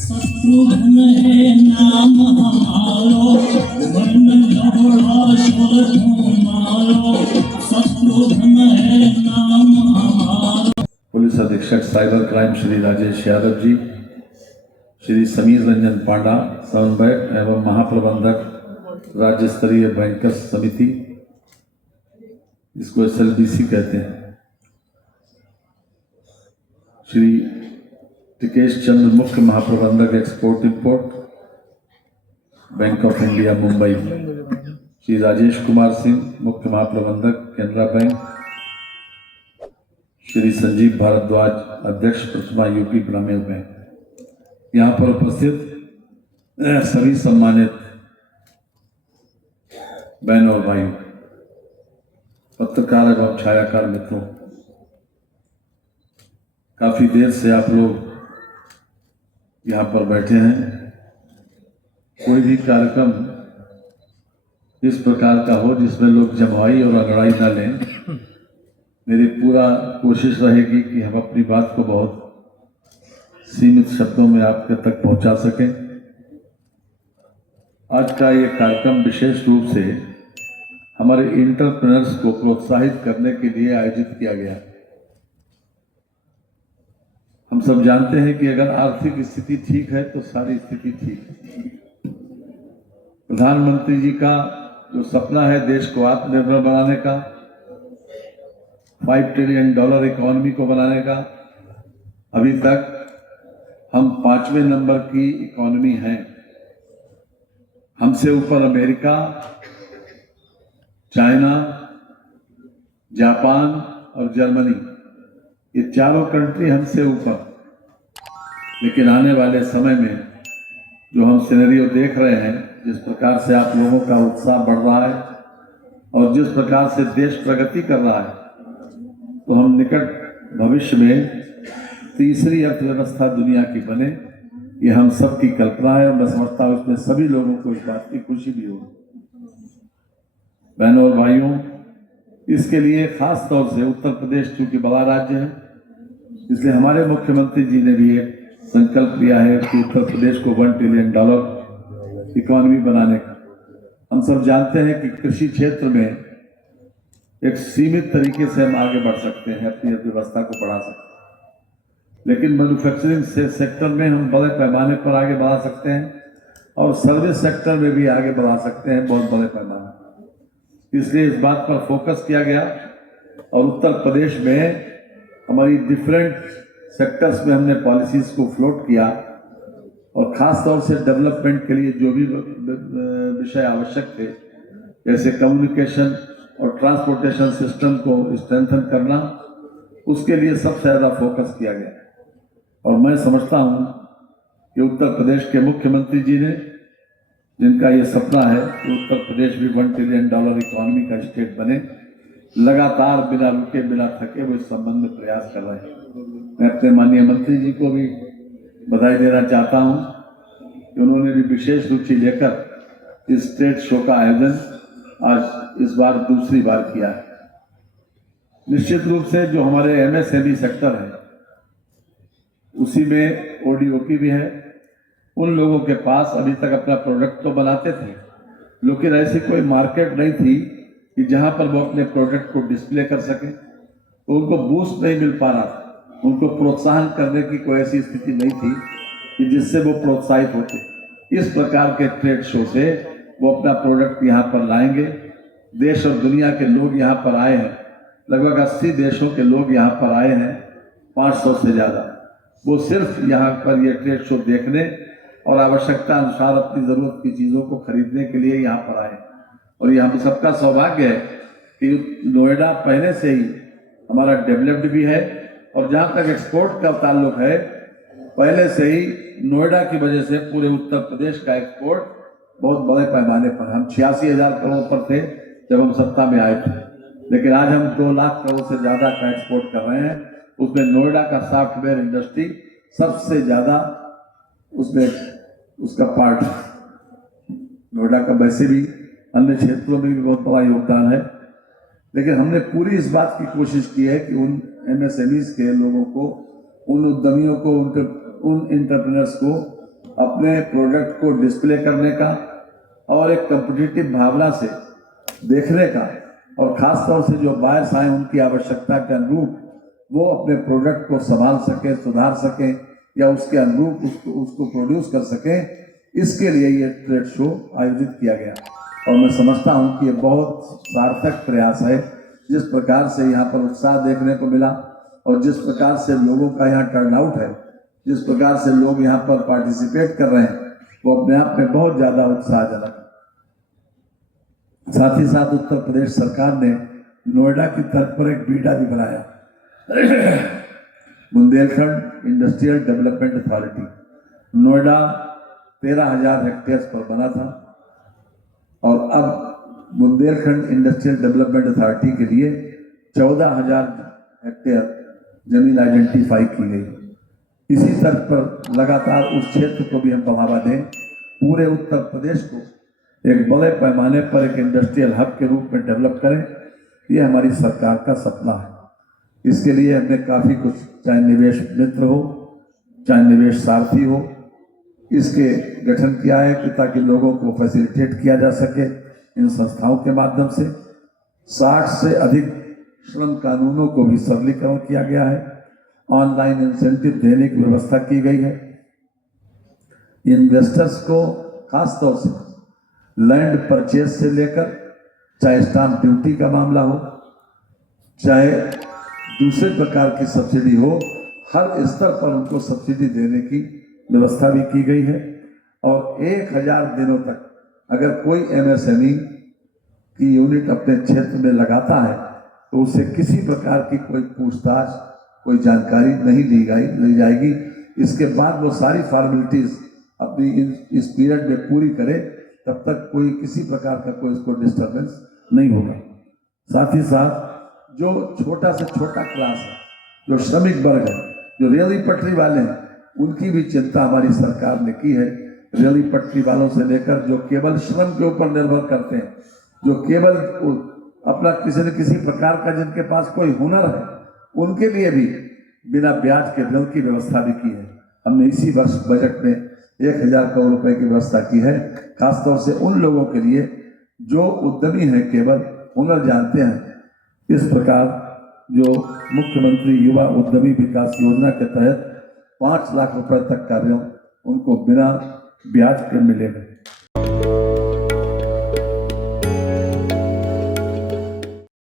शत्रुघ्न है नाम हमारो, मन लौड़ा शोर मारो। शत्रुघ्न है नाम हमारो। पुलिस अधीक्षक साइबर क्राइम श्री राजेश यादव जी, श्री समीर रंजन पांडा समन्वयक एवं महाप्रबंधक राज्य स्तरीय बैंकर्स समिति, इसको SLBC कहते हैं, श्री टिकेश चंद्र मुख्य महाप्रबंधक export import bank of India Mumbai, Shri Rajesh Kumar Singh मुख्य महाप्रबंधक केनरा बैंक, श्री संजीव भारद्वाज अध्यक्ष प्रथमा यूपी ग्रामीण बैंक। यहाँ पर उपस्थित सभी सम्मानित बहन और भाई, पत्रकार एवं छायाकार मित्रों, काफी देर से आप लोग यहाँ पर बैठे हैं। कोई भी कार्यक्रम इस प्रकार का हो जिसमें लोग जमवाई और अगड़ाई न लें, मेरी पूरा कोशिश रहेगी कि हम अपनी बात को बहुत सीमित शब्दों में आपके तक पहुंचा सकें। आज का ये कार्यक्रम विशेष रूप से हमारे एंटरप्रेन्योर्स को प्रोत्साहित करने के लिए आयोजित किया गया है। हम सब जानते हैं कि अगर आर्थिक स्थिति ठीक है तो सारी स्थिति ठीक है। प्रधानमंत्री जी का जो सपना है देश को आत्मनिर्भर बनाने का, $5 ट्रिलियन इकोनॉमी को बनाने का, अभी तक हम 5वें नंबर की इकोनॉमी हैं। हमसे ऊपर अमेरिका, चाइना, जापान और जर्मनी, ये चारों कंट्री हमसे ऊपर। लेकिन आने वाले समय में जो हम सिनेरियो देख रहे हैं, जिस प्रकार से आप लोगों का उत्साह बढ़ रहा है और जिस प्रकार से देश प्रगति कर रहा है, तो हम निकट भविष्य में तीसरी अर्थव्यवस्था दुनिया की बने, ये हम सब की कल्पना है। मैं समझता हूँ इसमें सभी लोगों को इस बात की खुशी भी होगी। बहनों और भाइयों, इसके लिए खास तौर से उत्तर प्रदेश चूंकि बड़ा राज्य है, इसलिए हमारे मुख्यमंत्री जी ने भी एक संकल्प लिया है कि उत्तर प्रदेश को $1 ट्रिलियन इकोनॉमी बनाने का। हम सब जानते हैं कि कृषि क्षेत्र में एक सीमित तरीके से हम आगे बढ़ सकते हैं, अपनी अर्थव्यवस्था को बढ़ा सकते हैं, लेकिन मैन्युफैक्चरिंग सेक्टर में हम बड़े पैमाने पर आगे बढ़ा सकते हैं और सर्विस सेक्टर में भी आगे बढ़ा सकते हैं बहुत बड़े पैमाने। इसलिए इस बात पर फोकस किया गया और उत्तर प्रदेश में हमारी डिफरेंट सेक्टर्स में हमने पॉलिसीज को फ्लोट किया और खास तौर से डेवलपमेंट के लिए जो भी विषय आवश्यक थे, जैसे कम्युनिकेशन और ट्रांसपोर्टेशन सिस्टम को स्ट्रेंथन करना, उसके लिए सबसे ज़्यादा फोकस किया गया। और मैं समझता हूँ कि उत्तर प्रदेश के मुख्यमंत्री जी ने, जिनका ये सपना है कि उत्तर प्रदेश भी $1 ट्रिलियन इकोनॉमी का स्टेट बने, लगातार बिना रुके बिना थके वो इस संबंध में प्रयास कर रहे हैं। मैं अपने माननीय मंत्री जी को भी बधाई देना चाहता हूँ कि उन्होंने भी विशेष रुचि लेकर इस स्टेट शो का आयोजन आज इस बार दूसरी बार किया है। निश्चित रूप से जो हमारे MSME सेक्टर है, उसी में ODOP भी है। उन लोगों के पास अभी तक अपना प्रोडक्ट तो बनाते थे, लेकिन ऐसी कोई मार्केट नहीं थी कि जहां पर वो अपने प्रोडक्ट को डिस्प्ले कर सके, तो उनको बूस्ट नहीं मिल पा रहा था, उनको प्रोत्साहन करने की कोई ऐसी स्थिति नहीं थी कि जिससे वो प्रोत्साहित होते। इस प्रकार के ट्रेड शो से वो अपना प्रोडक्ट यहाँ पर लाएंगे। देश और दुनिया के लोग यहाँ पर आए हैं, लगभग 80 देशों के लोग यहाँ पर आए हैं, 500 से ज़्यादा। वो सिर्फ यहाँ पर ये ट्रेड शो देखने और आवश्यकता अनुसार अपनी ज़रूरत की चीज़ों को खरीदने के लिए यहाँ पर आए। और ये हम सबका सौभाग्य है कि नोएडा पहले से ही हमारा डेवलप्ड भी है, और जहाँ तक एक्सपोर्ट का ताल्लुक है, पहले से ही नोएडा की वजह से पूरे उत्तर प्रदेश का एक्सपोर्ट बहुत बड़े पैमाने पर, हम 86,000 करोड़ पर थे, जब हम सत्ता में आए थे, लेकिन आज हम 2 लाख करोड़ से ज़्यादा का एक्सपोर्ट कर रहे हैं। उसमें नोएडा का सॉफ्टवेयर इंडस्ट्री सबसे ज़्यादा उसमें उसका पार्ट है। नोएडा का वैसे भी अन्य क्षेत्रों में भी बहुत बड़ा योगदान है, लेकिन हमने पूरी इस बात की कोशिश की है कि उन MSMEs के लोगों को, उन उद्यमियों को, उन एंटरप्रेन्योर्स को अपने प्रोडक्ट को डिस्प्ले करने का और एक कॉम्पिटिटिव भावना से देखने का, और ख़ास तौर से जो बायर्स आए उनकी आवश्यकता के अनुरूप वो अपने प्रोडक्ट को संभाल सकें, सुधार सकें या उसके अनुरूप उसको प्रोड्यूस कर सकें, इसके लिए ये ट्रेड शो आयोजित किया गया। और मैं समझता हूँ कि ये बहुत सार्थक प्रयास है। जिस प्रकार से यहाँ पर उत्साह देखने को मिला और जिस प्रकार से लोगों का यहाँ टर्नआउट है, जिस प्रकार से लोग यहाँ पर पार्टिसिपेट कर रहे हैं, वो अपने आप में बहुत ज़्यादा उत्साहजनक है। साथ ही साथ उत्तर प्रदेश सरकार ने नोएडा की तर्ज पर एक बीडा भी बनाया, Bundelkhand industrial development authority. Noida 13,000 hectare पर बना था और अब बुंदेलखंड इंडस्ट्रियल डेवलपमेंट अथॉरिटी के लिए 14,000 हेक्टेयर जमीन आइडेंटिफाई की गई। इसी तर्ज पर लगातार उस क्षेत्र को भी हम बढ़ावा दें, पूरे उत्तर प्रदेश को एक बड़े पैमाने पर एक इंडस्ट्रियल हब के रूप में डेवलप करें, ये हमारी सरकार का सपना है। इसके लिए हमने काफ़ी कुछ, चाहे निवेश मित्र हो, चाहे निवेश सारथी हो, इसके गठन किया है कि ताकि लोगों को फैसिलिटेट किया जा सके इन संस्थाओं के माध्यम से। 60 से अधिक श्रम कानूनों को भी सरलीकरण किया गया है, ऑनलाइन इंसेंटिव देने की व्यवस्था की गई है। इन्वेस्टर्स को खास तौर से लैंड परचेज से लेकर, चाहे स्टाम्प ड्यूटी का मामला हो, चाहे दूसरे प्रकार की सब्सिडी हो, हर स्तर पर उनको सब्सिडी देने की व्यवस्था भी की गई है। और 1000 दिनों तक अगर कोई MSME की यूनिट अपने क्षेत्र में लगाता है तो उससे किसी प्रकार की कोई पूछताछ, कोई जानकारी नहीं ली जाएगी। इसके बाद वो सारी फॉर्मेलिटीज अपनी इस पीरियड में पूरी करे, तब तक कोई किसी प्रकार का कोई इसको डिस्टर्बेंस नहीं होगा। साथ ही साथ जो छोटा से छोटा क्लास है, जो श्रमिक वर्ग है, जो रेली पटरी वाले हैं, उनकी भी चिंता हमारी सरकार ने की है। रेली पटरी वालों से लेकर जो केवल श्रम के ऊपर निर्भर करते हैं, जो केवल अपना किसी न किसी प्रकार का जिनके पास कोई हुनर है, उनके लिए भी बिना ब्याज के ऋण की व्यवस्था भी की है। हमने इसी वर्ष बजट में 1000 करोड़ रुपए की व्यवस्था की है, खासतौर से उन लोगों के लिए जो उद्यमी हैं, केवल हुनर जानते हैं। इस प्रकार जो मुख्यमंत्री युवा उद्यमी विकास योजना के तहत 5 लाख रुपए तक का ऋण उनको बिना ब्याज के मिलेगा।